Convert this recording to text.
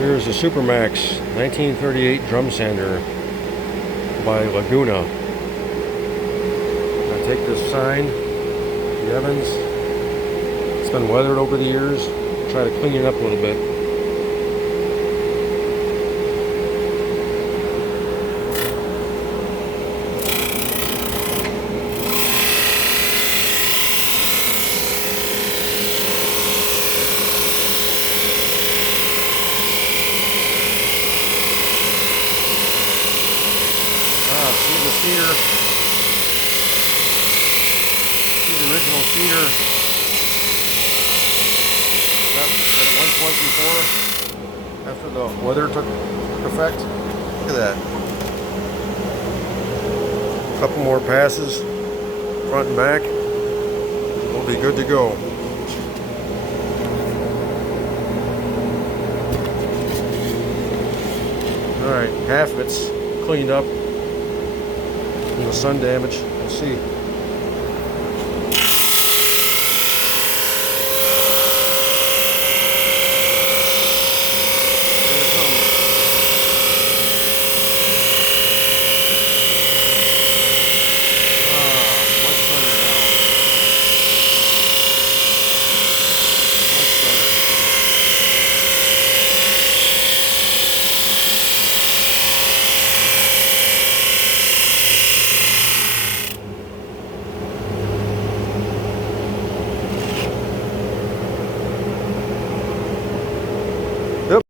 Here's a Supermax 1938 drum sander by Laguna. I take this sign, the Evans. It's been weathered over the years. Try to clean it up a little bit. See the cedar. See the original cedar. That it once was before, after the weather took effect. Look at that. A couple more passes, front and back. We'll be good to go. Alright, half of it's cleaned up. The sun damage. Let's see.